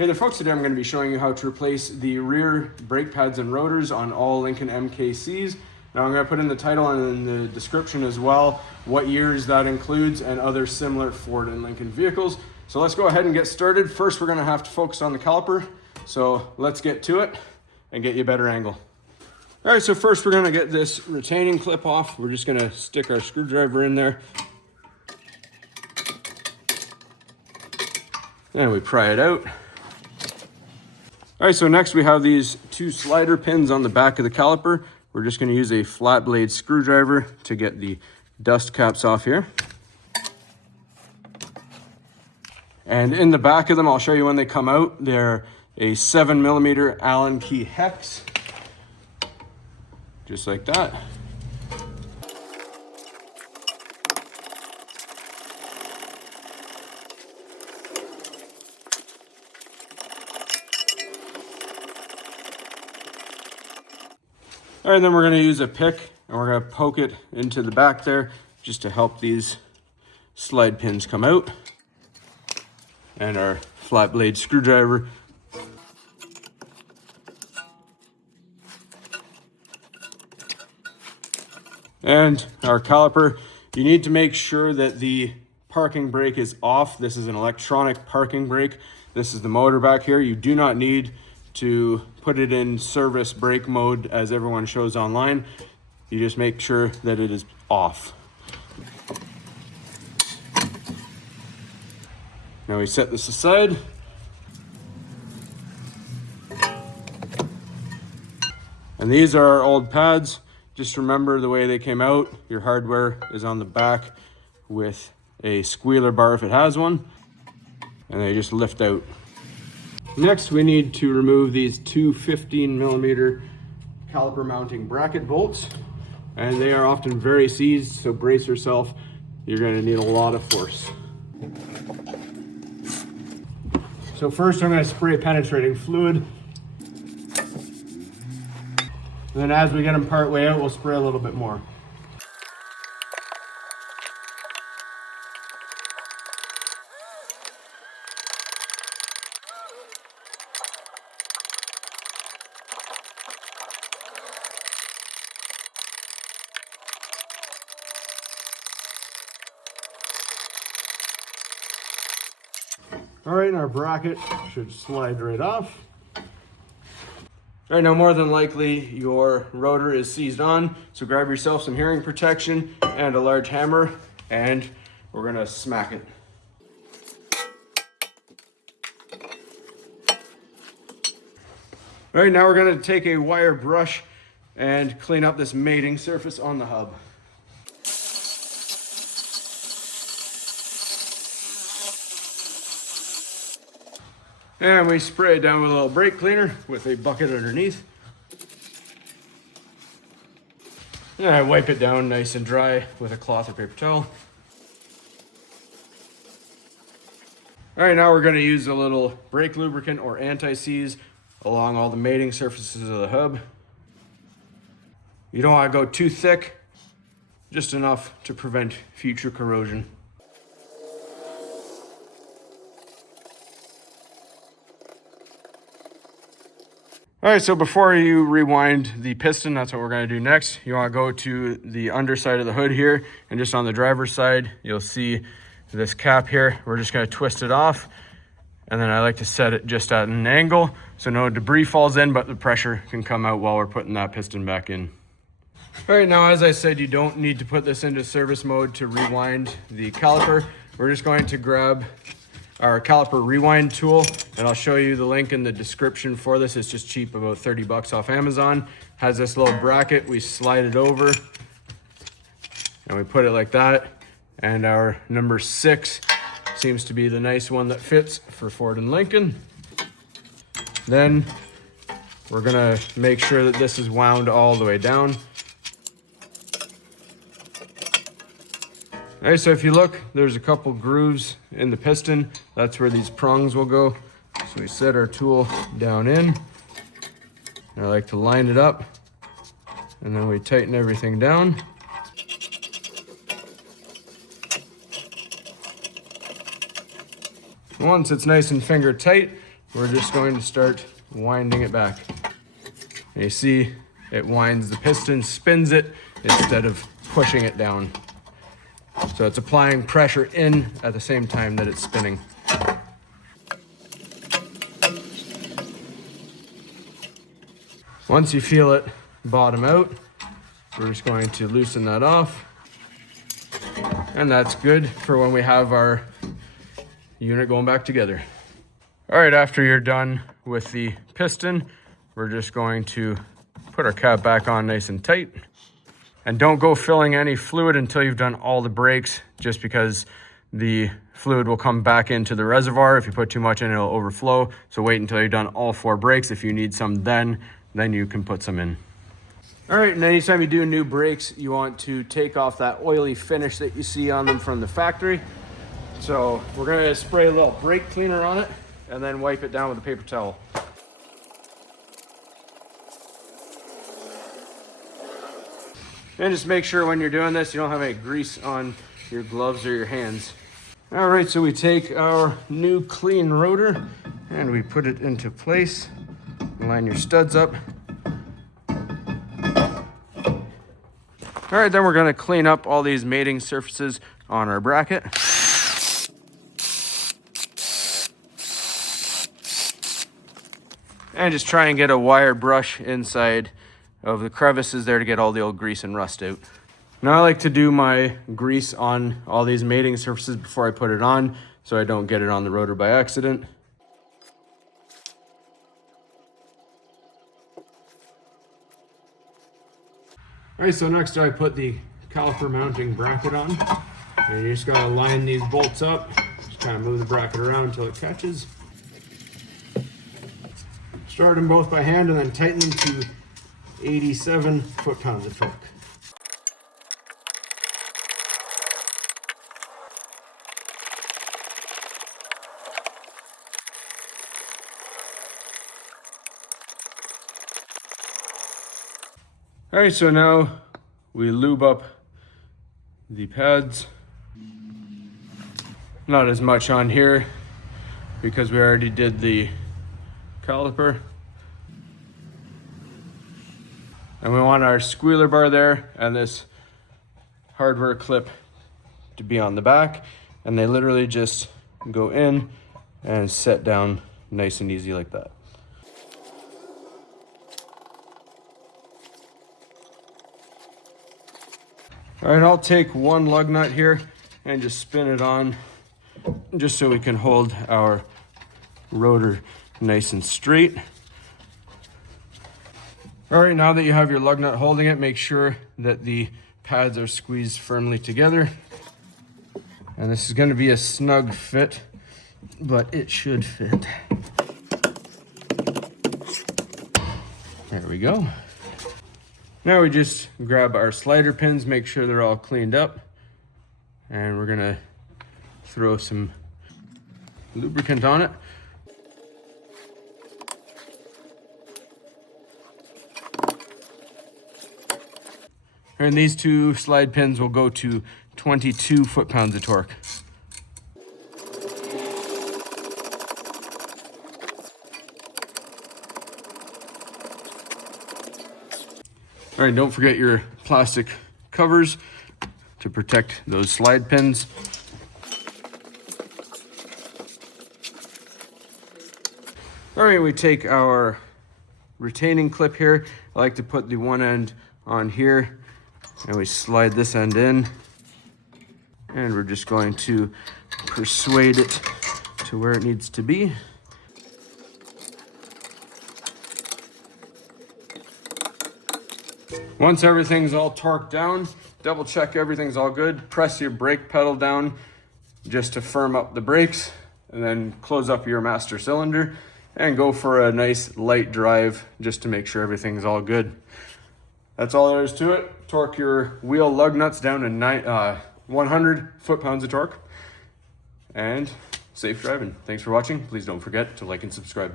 Hey there folks, today I'm going to be showing you how to replace the rear brake pads and rotors on all Lincoln MKCs. Now I'm going to put in the title and in the description as well what years that includes and other similar Ford and Lincoln vehicles. So let's go ahead and get started. First we're going to have to focus on the caliper. So let's get to it and get you a better angle. All right, so first we're going to get this retaining clip off. We're just going to stick our screwdriver in there. And we pry it out. All right, so next we have these two slider pins on the back of the caliper. We're just going to use a flat blade screwdriver to get the dust caps off here. And in the back of them, I'll show you when they come out. They're a 7mm Allen key hex, just like that. All right, then we're going to use a pick and we're going to poke it into the back there just to help these slide pins come out. And our flat blade screwdriver. And our caliper. You need to make sure that the parking brake is off. This is an electronic parking brake. This is the motor back here. You do not need to put it in service brake mode as everyone shows online. You just make sure that it is off. Now we set this aside. And these are our old pads. Just remember the way they came out. Your hardware is on the back with a squealer bar if it has one, and they just lift out. Next, we need to remove these two 15mm caliper mounting bracket bolts, and they are often very seized, so brace yourself. You're going to need a lot of force. So first I'm going to spray penetrating fluid. And then as we get them part way out, we'll spray a little bit more. All right, and our bracket should slide right off. All right, now more than likely your rotor is seized on, so grab yourself some hearing protection and a large hammer, and we're gonna smack it. All right, now we're gonna take a wire brush and clean up this mating surface on the hub. And we spray it down with a little brake cleaner with a bucket underneath. And I wipe it down nice and dry with a cloth or paper towel. All right, now we're going to use a little brake lubricant or anti-seize along all the mating surfaces of the hub. You don't want to go too thick, just enough to prevent future corrosion. All right, so before you rewind the piston, that's what we're going to do next. You want to go to the underside of the hood here, and just on the driver's side, you'll see this cap here. We're just going to twist it off, and then I like to set it just at an angle so no debris falls in, but the pressure can come out while we're putting that piston back in. All right, now as I said, you don't need to put this into service mode to rewind the caliper. We're just going to grab our caliper rewind tool, and I'll show you the link in the description for this. It's just cheap, about 30 bucks off Amazon. Has this little bracket, we slide it over and we put it like that. And our number 6 seems to be the nice one that fits for Ford and Lincoln. Then we're gonna make sure that this is wound all the way down. All right, so if you look, there's a couple grooves in the piston. That's where these prongs will go. So we set our tool down in. And I like to line it up, and then we tighten everything down. Once it's nice and finger tight, we're just going to start winding it back. And you see it winds the piston, spins it instead of pushing it down. So it's applying pressure in at the same time that it's spinning. Once you feel it bottom out, we're just going to loosen that off. And that's good for when we have our unit going back together. All right, after you're done with the piston, we're just going to put our cap back on nice and tight. And don't go filling any fluid until you've done all the brakes, just because the fluid will come back into the reservoir. If you put too much in, it'll overflow. So wait until you've done all 4 brakes. If you need some then you can put some in. All right, and anytime you do new brakes, you want to take off that oily finish that you see on them from the factory. So we're gonna spray a little brake cleaner on it and then wipe it down with a paper towel. And just make sure when you're doing this, you don't have any grease on your gloves or your hands. All right, so we take our new clean rotor and we put it into place. Line your studs up. All right, then we're gonna clean up all these mating surfaces on our bracket. And just try and get a wire brush inside of the crevices there to get all the old grease and rust out. Now I like to do my grease on all these mating surfaces before I put it on, so I don't get it on the rotor by accident. All right, so next I put the caliper mounting bracket on. And you just gotta line these bolts up, just kind of move the bracket around until it catches. Start them both by hand and then tighten them to 87 foot-pounds of torque. All right, so now we lube up the pads. Not as much on here because we already did the caliper. And we want our squealer bar there and this hardware clip to be on the back. And they literally just go in and set down nice and easy like that. All right, I'll take one lug nut here and just spin it on just so we can hold our rotor nice and straight. All right, now that you have your lug nut holding it, make sure that the pads are squeezed firmly together. And this is going to be a snug fit, but it should fit. There we go. Now we just grab our slider pins, make sure they're all cleaned up, and we're gonna throw some lubricant on it. And these 2 slide pins will go to 22 foot-pounds of torque. All right, don't forget your plastic covers to protect those slide pins. All right, we take our retaining clip here. I like to put the one end on here and we slide this end in. And we're just going to persuade it to where it needs to be. Once everything's all torqued down, double check everything's all good. Press your brake pedal down just to firm up the brakes, and then close up your master cylinder and go for a nice light drive just to make sure everything's all good. That's all there is to it. Torque your wheel lug nuts down to 100 foot-pounds of torque, and safe driving. Thanks for watching. Please don't forget to like and subscribe.